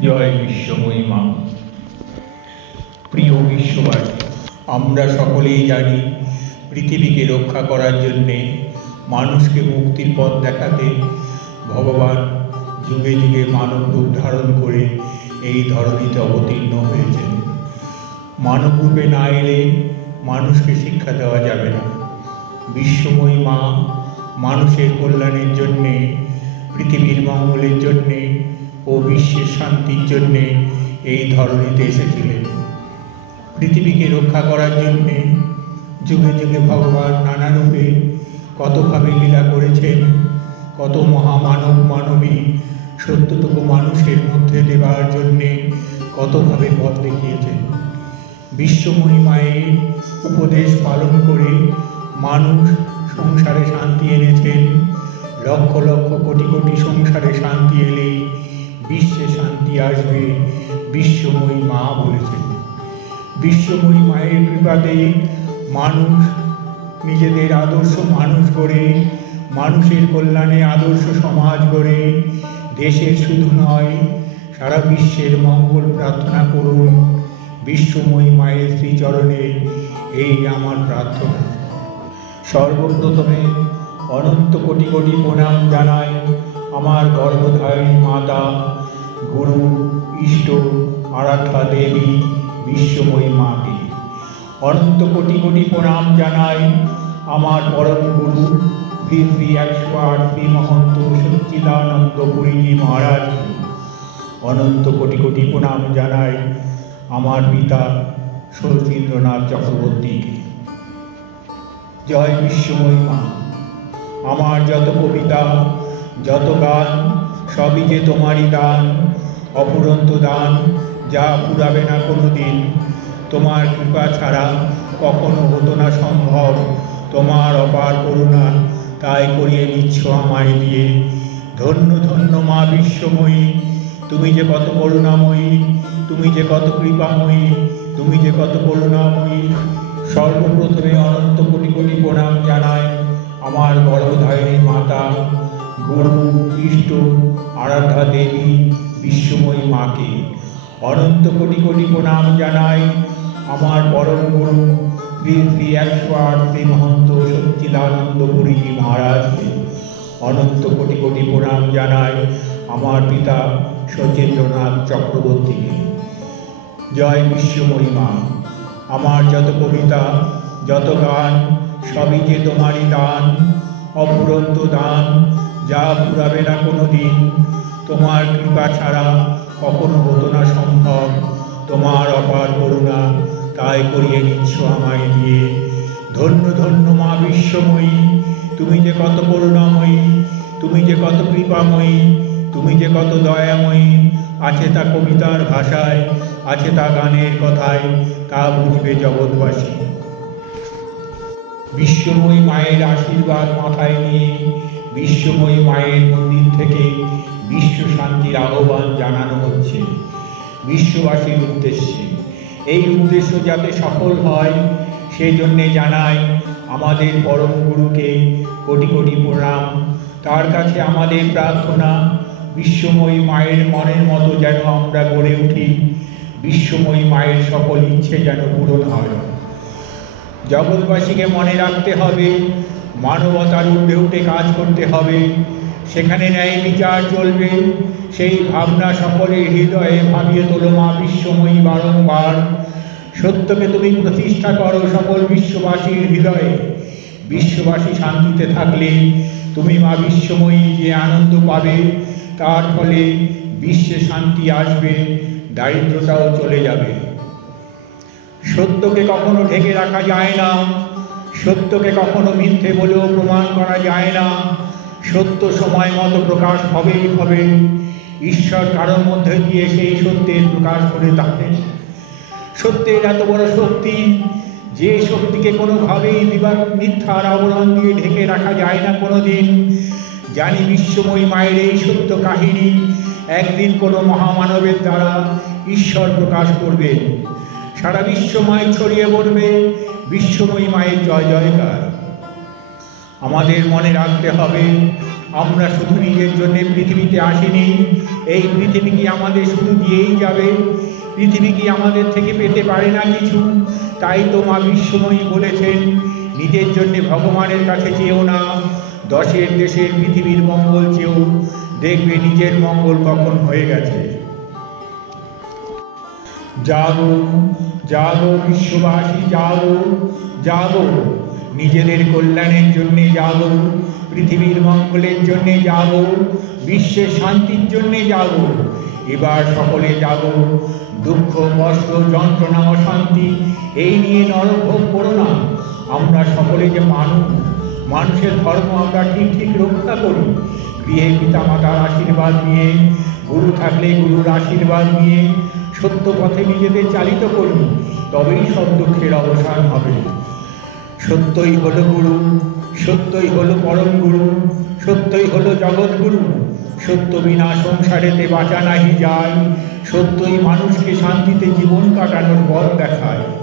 জয় বিশ্বময়ী মা। প্রিয় বিশ্ববাসী, আমরা সকলেই জানি পৃথিবীকে রক্ষা করার জন্যে, মানুষকে মুক্তির পথ দেখাতে ভগবান যুগে যুগে মানব রূপ ধারণ করে এই ধরনীতে অবতীর্ণ হয়েছেন। মানব রূপে না এলে মানুষকে শিক্ষা দেওয়া যাবে না। বিশ্বময়ী মা মানুষের কল্যাণের জন্যে, পৃথিবীর মঙ্গলের জন্যে ও বিশ্বের শান্তির জন্যে এই ধরনীতে এসেছিলেন। পৃথিবীকে রক্ষা করার জন্যে যুগে যুগে ভগবান নানা রূপে কতভাবে লীলা করেছেন, কত মহামানব মানবী সত্যটুকু মানুষের মধ্যে দেবার জন্যে কতভাবে পথ দেখিয়েছেন। বিশ্বময়ী মায়ের উপদেশ পালন করে মানুষ সংসারে শান্তি এনেছেন। লক্ষ লক্ষ কোটি কোটি সংসারে শান্তি এলেই বিশ্বে শান্তি আসবে, বিশ্বময়ী মা বলেছেন। বিশ্বময়ী মায়ের কৃপাতে মানুষ নিজেদের আদর্শ মানুষ গড়ে, মানুষের কল্যাণে আদর্শ সমাজ গড়ে, দেশের শুধু নয় সারা বিশ্বের মঙ্গল প্রার্থনা করুন। বিশ্বময়ী মায়ের শ্রীচরণে এই আমার প্রার্থনা। সর্বপ্রথমে অনন্ত কোটি কোটি প্রণাম জানাই আমার গর্ভধারিণী মাতা, গুরু, ইষ্ট, আরাধ্যা দেবী বিশ্বময়ী মাকে। অনন্ত কোটি কোটি প্রণাম জানাই আমার পরম গুরু শ্রী শ্রী 108 শ্রী মহন্ত সচ্চিদানন্দ পুরীজি মহারাজ। অনন্ত কোটি কোটি প্রণাম জানাই আমার পিতা শচীন্দ্রনাথ চক্রবর্তীকে। জয় বিশ্বময়ী মা। আমার যত কবিতা, যত গান, সবই যে তোমারই দান, অফুরন্ত দান, যা ফুরাবে না কোনো দিন। তোমার কৃপা ছাড়া কখনো হতো না সম্ভব, তোমার অপার করুণা তাই করিয়ে নিচ্ছ আমায় দিয়ে। ধন্য ধন্য মা বিশ্বময়ী, তুমি যে কত করুণাময়ী, তুমি যে কত কৃপাময়ী, তুমি যে কত করুণাময়ী। সর্বপ্রথমে অনন্ত কোটি কোটি প্রণাম জানাই আমার গর্ভধারিণী মাতা, গুরু, ইষ্ট, আরাধ্যা দেবী বিশ্বময়ী মাকে। অনন্ত কোটি কোটি প্রণাম জানাই আমার পরম গুরু শ্রী শ্রী 108 শ্রী মহন্ত সচ্চিদানন্দ পুরীজি মহারাজকে। অনন্ত কোটি কোটি প্রণাম জানাই আমার পিতা শচীন্দ্রনাথ চক্রবর্তীকে। জয় বিশ্বময়ী মা। আমার যত কবিতা, যত গান, সবই যে তোমারই দান, অফুরন্ত দান, যা ফুরাবে না কোনো দিন। তোমার কৃপা ছাড়া কখনো হতো না সম্ভব, তোমার অপার করুণা তাই করিয়ে নিচ্ছ আমায় দিয়ে। ধন্য ধন্য মা বিশ্বময়ী, তুমি যে কত করুণাময়ী, তুমি যে কত কৃপাময়ী, তুমি যে কত দয়াময়ী। আছে তা কবিতার ভাষায়, আছে তা গানের কথায়, তা বুঝবে জগৎবাসী। বিশ্বময়ী মায়ের আশীর্বাদ মাথায় নিয়ে বিশ্বময়ী মায়ের মন্দির থেকে বিশ্ব শান্তির আহ্বান জানানো হচ্ছে বিশ্ববাসীর উদ্দেশ্যে। এই উদ্দেশ্য যাতে সফল হয় সেই জন্যে জানাই আমাদের পরম গুরুকে কোটি কোটি প্রণাম। তার কাছে আমাদের প্রার্থনা, বিশ্বময়ী মায়ের মনের মতো যেন আমরা গড়ে উঠি, বিশ্বময়ী মায়ের সকল ইচ্ছে যেন পূরণ হয়। জগৎবাসীকে মনে রাখতে হবে, মানবতার ঊর্ধ্বে উঠে কাজ করতে হবে, সেখানে ন্যায় বিচার চলবে। সেই ভাবনা সকলের হৃদয়ে ভাবিয়ে তোলো মা বিশ্বময়ী বারংবার। সত্যকে তুমি প্রতিষ্ঠা করো সকল বিশ্ববাসীর হৃদয়ে। বিশ্ববাসী শান্তিতে থাকলে তুমি মা বিশ্বময়ী যে আনন্দ পাবে, তার ফলে বিশ্বে শান্তি আসবে, দারিদ্রতাও চলে যাবে। সত্যকে কখনো ঢেকে রাখা যায় না, সত্যকে কখনো মিথ্যে বলেও প্রমাণ করা যায় না। সত্য সময় মতো প্রকাশ হবেই হবে। ঈশ্বর কারোর মধ্যে দিয়ে সেই সত্যের প্রকাশ করে থাকেন। সত্যের এত বড় শক্তি, যে শক্তিকে কোনোভাবেই মিথ্যার আবরণ দিয়ে ঢেকে রাখা যায় না কোনো দিন। জানি বিশ্বময়ী মায়ের এই সত্য কাহিনী একদিন কোনো মহামানবের দ্বারা ঈশ্বর প্রকাশ করবেন। সারা বিশ্বময় ছড়িয়ে পড়বে বিশ্বময়ী মায়ের জয় জয়কার। আমাদের মনে রাখতে হবে, আমরা শুধু নিজের জন্য পৃথিবীতে আসিনি, এই পৃথিবী কি আমাদের শুধু দিয়েই যাবে? পৃথিবী কি আমাদের থেকে পেতে পারে না কিছু? তাই তো মা বিশ্বময়ী বলেছেন, নিজের জন্য ভগবানের কাছে চেয়েও না, দশের দেশের পৃথিবীর মঙ্গল চেয়েও, দেখবে নিজের মঙ্গল কখন হয়ে গেছে। জাগো জাগো বিশ্ববাসী, জাগো জাগো, নিজেদের কল্যাণের জন্যে জাগো, পৃথিবীর মঙ্গলের জন্যে জাগো, বিশ্বের শান্তির জন্যে জাগো। এবার সকলে জাগো, দুঃখ কষ্ট যন্ত্রণা অশান্তি এই নিয়ে নরভোগ করো না। আমরা সকলে যে মানুষ, মানুষের ধর্ম আমরা ঠিক ঠিক রক্ষা করি। গৃহে পিতা মাতার আশীর্বাদ নিয়ে, গুরু থাকলে গুরুর আশীর্বাদ নিয়ে সত্য পথে নিজেদের চালিত করি, তবেই সব দুঃখের অবসান হবে। সত্যই হলো গুরু, সত্যই হলো পরম গুরু, সত্যই হলো জগৎগুরু। সত্য বিনা সংসারেতে বাঁচা নাহি যায়, সত্যই মানুষকে শান্তিতে জীবন কাটানোর পথ দেখায়।